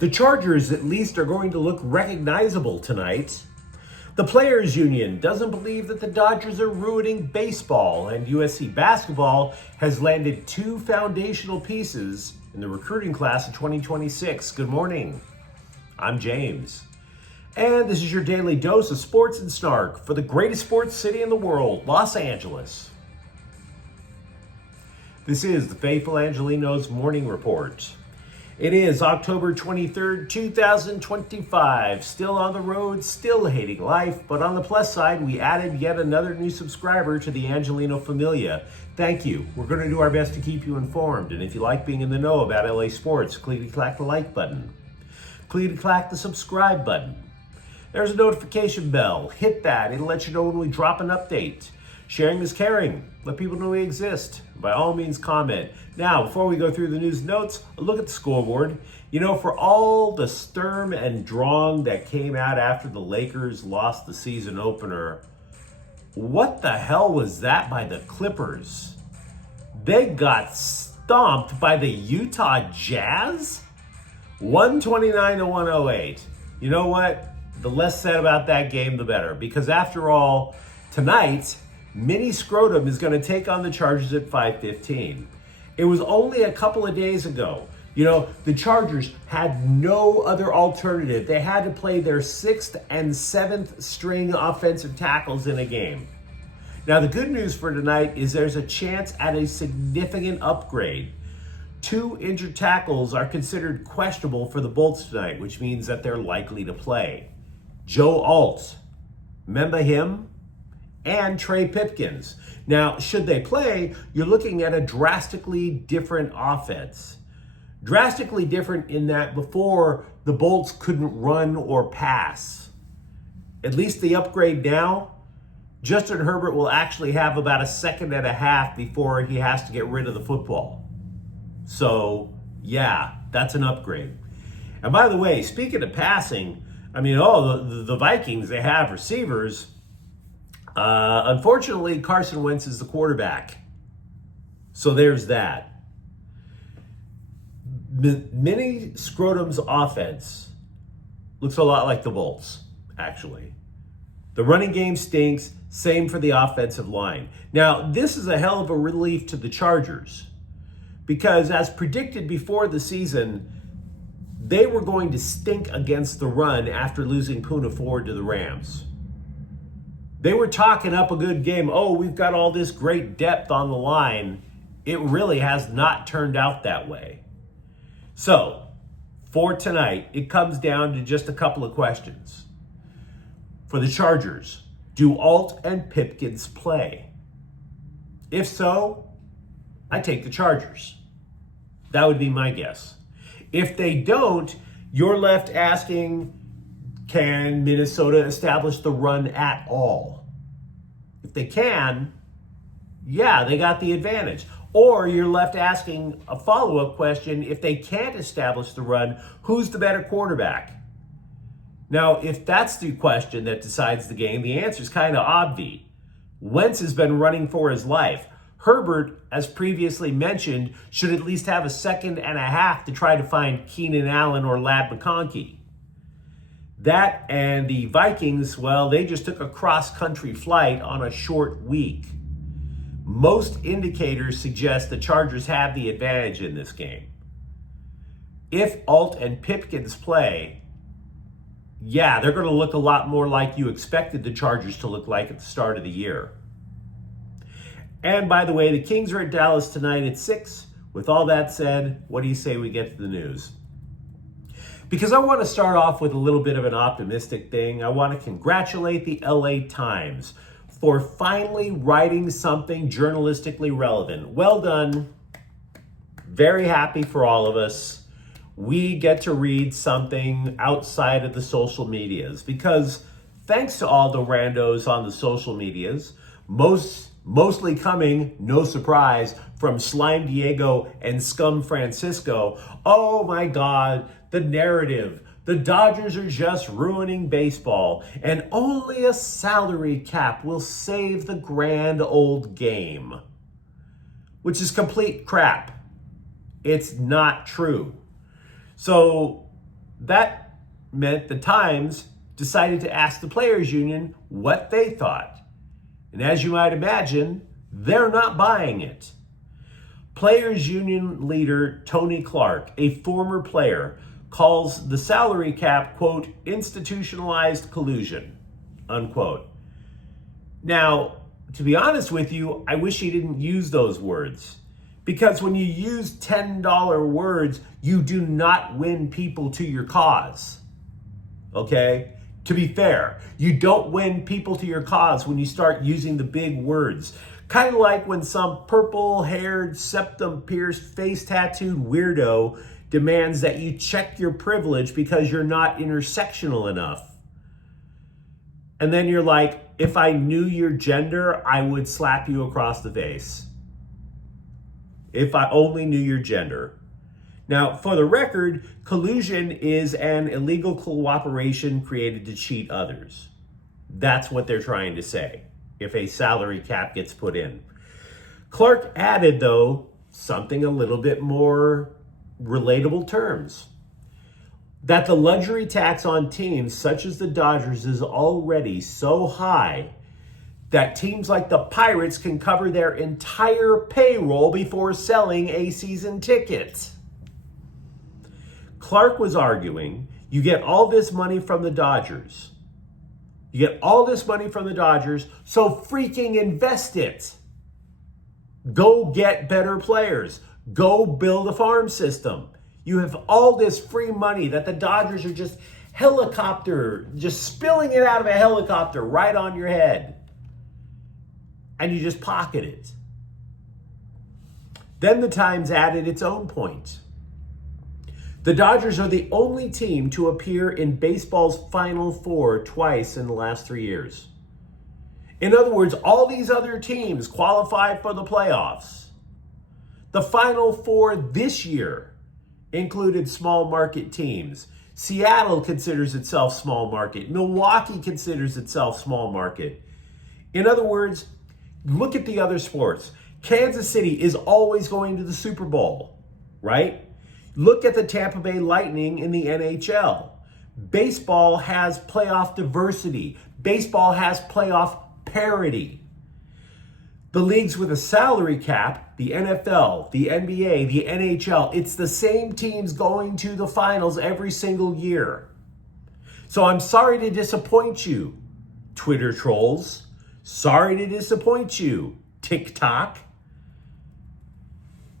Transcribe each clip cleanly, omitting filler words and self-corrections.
The Chargers at least are going to look recognizable tonight. The Players Union doesn't believe that the Dodgers are ruining baseball, and USC basketball has landed 2 foundational pieces in the recruiting class of 2026. Good morning. I'm James. And this is your daily dose of sports and snark for the greatest sports city in the world, Los Angeles. This is the Faithful Angelenos Morning Report. It is October 23rd, 2025. Still on the road, still hating life, but on the plus side, we added yet another new subscriber to the Angeleno Familia. Thank you. We're going to do our best to keep you informed, and if you like being in the know about LA sports, clickety-clack the like button. Clickety-clack the subscribe button. There's a notification bell. Hit that. It'll let you know when we drop an update. Sharing is caring. Let people know we exist. By all means, comment. Now, before we go through the news notes, a look at the scoreboard. You know, for all the Sturm and Drang that came out after the Lakers lost the season opener, what the hell was that by the Clippers? They got stomped by the Utah Jazz? 129 to 108. You know what? The less said about that game, the better. Because after all, tonight, Mini Scrotum is going to take on the Chargers at 5:15. It was only a couple of days ago. You know, the Chargers had no other alternative. They had to play their 6th and 7th string offensive tackles in a game. Now, the good news for tonight is there's a chance at a significant upgrade. 2 injured tackles are considered questionable for the Bolts tonight, which means that they're likely to play. Joe Alt, remember him? And Trey Pipkins. Now, should they play, you're looking at a drastically different offense. Drastically different in that before, the Bolts couldn't run or pass. At least the upgrade now, Justin Herbert will actually have about a second and a half before he has to get rid of the football. So, yeah, that's an upgrade. And by the way, speaking of passing, I mean, the Vikings, they have receivers. Unfortunately, Carson Wentz is the quarterback. So there's that. Mini Scrotum's offense looks a lot like the Bolts, actually. The running game stinks. Same for the offensive line. Now, this is a hell of a relief to the Chargers because as predicted before the season, they were going to stink against the run after losing Poona Ford to the Rams. They were talking up a good game. Oh, we've got all this great depth on the line. It really has not turned out that way. So, for tonight, it comes down to just a couple of questions. For the Chargers, do Alt and Pipkins play? If so, I take the Chargers. That would be my guess. If they don't, you're left asking, can Minnesota establish the run at all? If they can, yeah, they got the advantage. Or you're left asking a follow-up question, if they can't establish the run, who's the better quarterback? Now, if that's the question that decides the game, the answer is kind of obvious. Wentz has been running for his life. Herbert, as previously mentioned, should at least have a second and a half to try to find Keenan Allen or Ladd McConkey. That and the Vikings, well, they just took a cross-country flight on a short week. Most indicators suggest the Chargers have the advantage in this game. If Alt and Pipkins play, yeah, they're going to look a lot more like you expected the Chargers to look like at the start of the year. And by the way, the Kings are at Dallas tonight at 6. With all that said, what do you say we get to the news? Because I want to start off with a little bit of an optimistic thing. I want to congratulate the LA Times for finally writing something journalistically relevant. Well done. Very happy for all of us. We get to read something outside of the social medias because thanks to all the randos on the social medias, mostly coming, no surprise, from Slime Diego and Scum Francisco. Oh my God, the narrative. The Dodgers are just ruining baseball, and only a salary cap will save the grand old game. Which is complete crap. It's not true. So that meant the Times decided to ask the players union what they thought. And as you might imagine, they're not buying it. Players union leader Tony Clark, a former player, calls the salary cap, quote, institutionalized collusion, unquote. Now, to be honest with you, I wish he didn't use those words. Because when you use $10 words, you do not win people to your cause. Okay? To be fair, you don't win people to your cause when you start using the big words. Kind of like when some purple-haired, septum-pierced, face-tattooed weirdo demands that you check your privilege because you're not intersectional enough. And then you're like, if I knew your gender, I would slap you across the face. If I only knew your gender. Now, for the record, collusion is an illegal cooperation created to cheat others. That's what they're trying to say if a salary cap gets put in. Clark added, though, something a little bit more relatable terms. That the luxury tax on teams such as the Dodgers is already so high that teams like the Pirates can cover their entire payroll before selling a season ticket. Clark was arguing, you get all this money from the Dodgers. You get all this money from the Dodgers, so freaking invest it. Go get better players. Go build a farm system. You have all this free money that the Dodgers are just spilling it out of a helicopter right on your head. And you just pocket it. Then the Times added its own point. The Dodgers are the only team to appear in baseball's Final Four twice in the last 3 years. In other words, all these other teams qualified for the playoffs. The Final Four this year included small market teams. Seattle considers itself small market. Milwaukee considers itself small market. In other words, look at the other sports. Kansas City is always going to the Super Bowl, right? Look at the Tampa Bay Lightning in the NHL. Baseball has playoff diversity. Baseball has playoff parity. The leagues with a salary cap, the NFL, the NBA, the NHL, it's the same teams going to the finals every single year. So I'm sorry to disappoint you, Twitter trolls. Sorry to disappoint you, TikTok.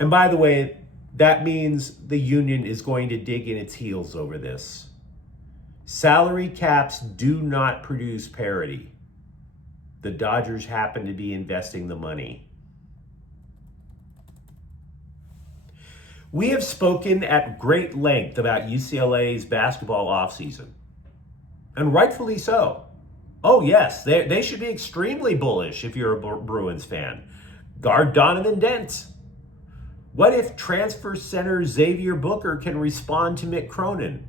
And by the way, that means the union is going to dig in its heels over this. Salary caps do not produce parity. The Dodgers happen to be investing the money. We have spoken at great length about UCLA's basketball offseason, and rightfully so. Oh yes, they should be extremely bullish if you're a Bruins fan. Guard Donovan Dent. What if transfer center Xavier Booker can respond to Mick Cronin?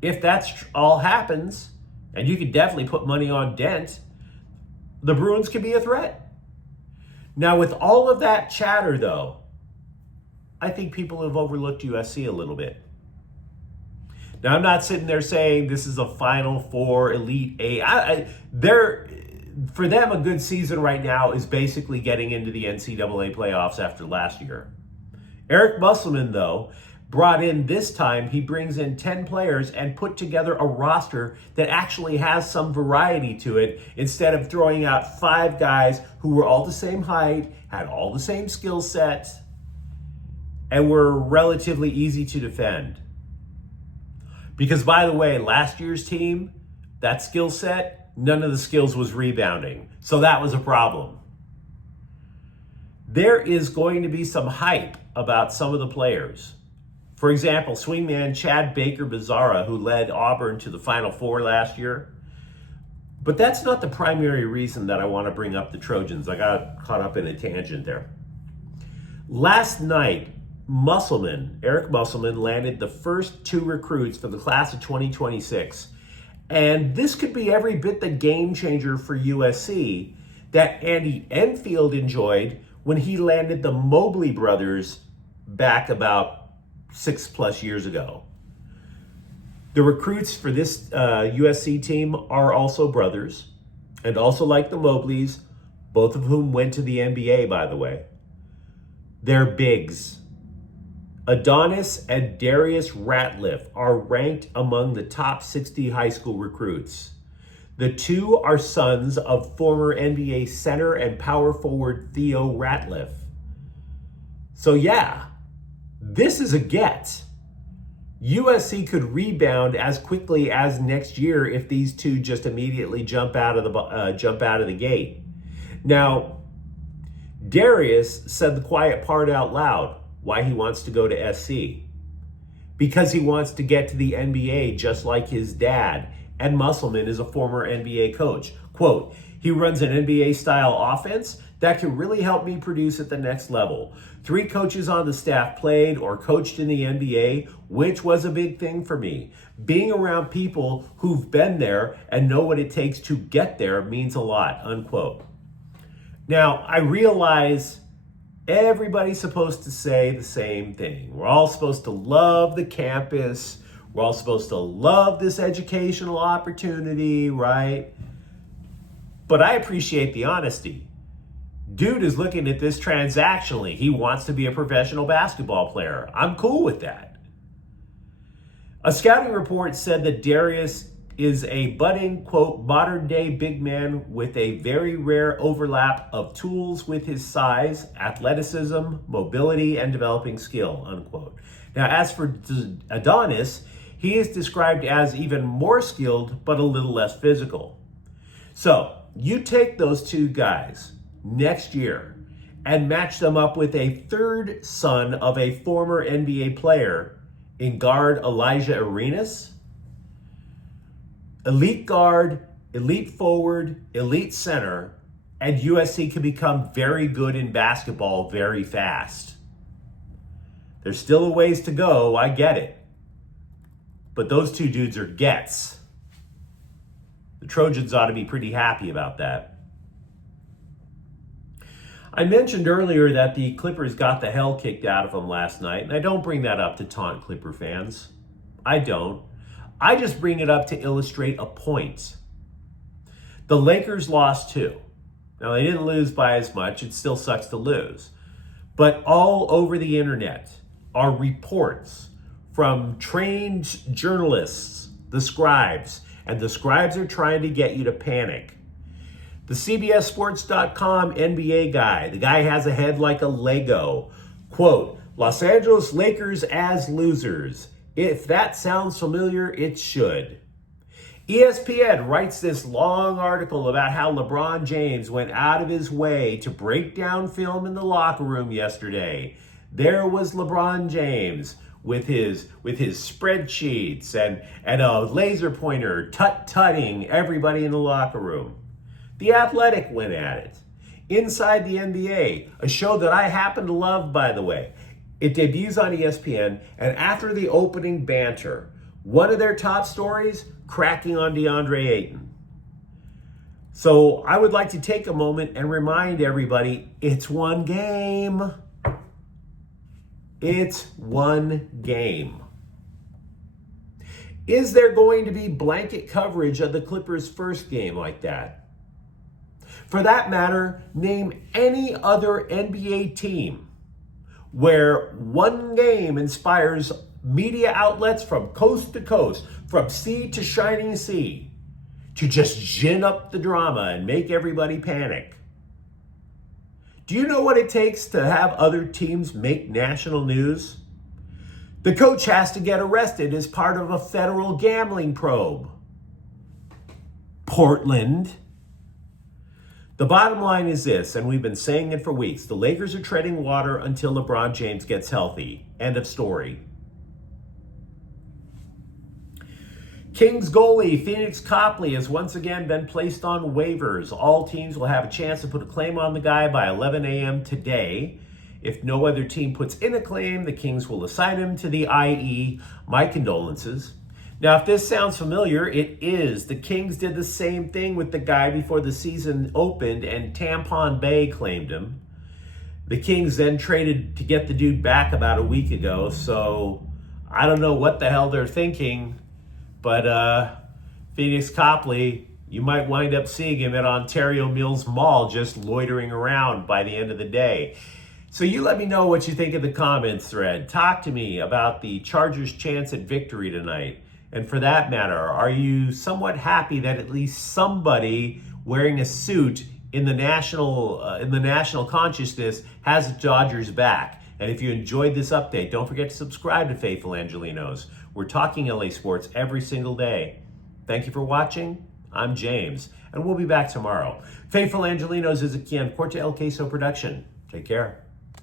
If that's all happens, and you could definitely put money on Dent, the Bruins could be a threat. Now, with all of that chatter, though, I think people have overlooked USC a little bit. Now, I'm not sitting there saying this is a Final Four, Elite Eight. For them, a good season right now is basically getting into the NCAA playoffs after last year. Eric Musselman, though, brought in this time, he brings in 10 players and put together a roster that actually has some variety to it instead of throwing out 5 guys who were all the same height, had all the same skill set, and were relatively easy to defend. Because, by the way, last year's team, that skill set, none of the skills was rebounding. So that was a problem. There is going to be some hype about some of the players. For example, swingman Chad Baker-Bizarra, who led Auburn to the Final Four last year. But that's not the primary reason that I want to bring up the Trojans. I got caught up in a tangent there. Last night, Eric Musselman, landed the first 2 recruits for the class of 2026. And this could be every bit the game changer for USC that Andy Enfield enjoyed when he landed the Mobley brothers back about 6+ years ago. The recruits for this USC team are also brothers, and also like the Mobleys, both of whom went to the NBA, by the way. They're bigs. Adonis and Darius Ratliff are ranked among the top 60 high school recruits. The two are sons of former NBA center and power forward Theo Ratliff. So yeah, this is a get. USC could rebound as quickly as next year if these two just immediately jump out of the gate. Now, Darius said the quiet part out loud, why he wants to go to SC. Because he wants to get to the NBA just like his dad. Ed Musselman is a former NBA coach. Quote, he runs an NBA-style offense that can really help me produce at the next level. 3 coaches on the staff played or coached in the NBA, which was a big thing for me. Being around people who've been there and know what it takes to get there means a lot, unquote. Now, I realize everybody's supposed to say the same thing. We're all supposed to love the campus. We're all supposed to love this educational opportunity, right? But I appreciate the honesty. Dude is looking at this transactionally. He wants to be a professional basketball player. I'm cool with that. A scouting report said that Darius is a budding, quote, modern day big man with a very rare overlap of tools with his size, athleticism, mobility, and developing skill, unquote. Now, as for Adonis, he is described as even more skilled, but a little less physical. So you take those two guys next year and match them up with a third son of a former NBA player in guard Elijah Arenas. Elite guard, elite forward, elite center, and USC can become very good in basketball very fast. There's still a ways to go, I get it. But those two dudes are gets. The Trojans ought to be pretty happy about that. I mentioned earlier that the Clippers got the hell kicked out of them last night, and I don't bring that up to taunt Clipper fans. I don't. I just bring it up to illustrate a point. The Lakers lost too. Now, they didn't lose by as much. It still sucks to lose. But all over the internet are reports from trained journalists, the scribes, and the scribes are trying to get you to panic. The CBSSports.com NBA guy, the guy has a head like a Lego. Quote, Los Angeles Lakers as losers. If that sounds familiar, it should. ESPN writes this long article about how LeBron James went out of his way to break down film in the locker room yesterday. There was LeBron James with his spreadsheets and a laser pointer tut-tutting everybody in the locker room. The Athletic went at it. Inside the NBA, a show that I happen to love, by the way. It debuts on ESPN, and after the opening banter, one of their top stories, cracking on DeAndre Ayton. So I would like to take a moment and remind everybody, it's one game. It's one game. Is there going to be blanket coverage of the Clippers' first game like that? For that matter, name any other NBA team where one game inspires media outlets from coast to coast, from sea to shining sea, to just gin up the drama and make everybody panic. Do you know what it takes to have other teams make national news? The coach has to get arrested as part of a federal gambling probe. Portland. The bottom line is this, and we've been saying it for weeks. The Lakers are treading water until LeBron James gets healthy. End of story. Kings goalie Phoenix Copley has once again been placed on waivers. All teams will have a chance to put a claim on the guy by 11 a.m. today. If no other team puts in a claim, the Kings will assign him to the IE. My condolences. Now, if this sounds familiar, it is. The Kings did the same thing with the guy before the season opened, and Tampon Bay claimed him. The Kings then traded to get the dude back about a week ago, so I don't know what the hell they're thinking, But Phoenix Copley, you might wind up seeing him at Ontario Mills Mall just loitering around by the end of the day. So you let me know what you think in the comments thread. Talk to me about the Chargers' chance at victory tonight. And for that matter, are you somewhat happy that at least somebody wearing a suit in the national consciousness has the Dodgers back? And if you enjoyed this update, don't forget to subscribe to Faithful Angelenos. We're talking LA sports every single day. Thank you for watching. I'm James, and we'll be back tomorrow. Faithful Angelenos is a Quian Corte El Queso production. Take care.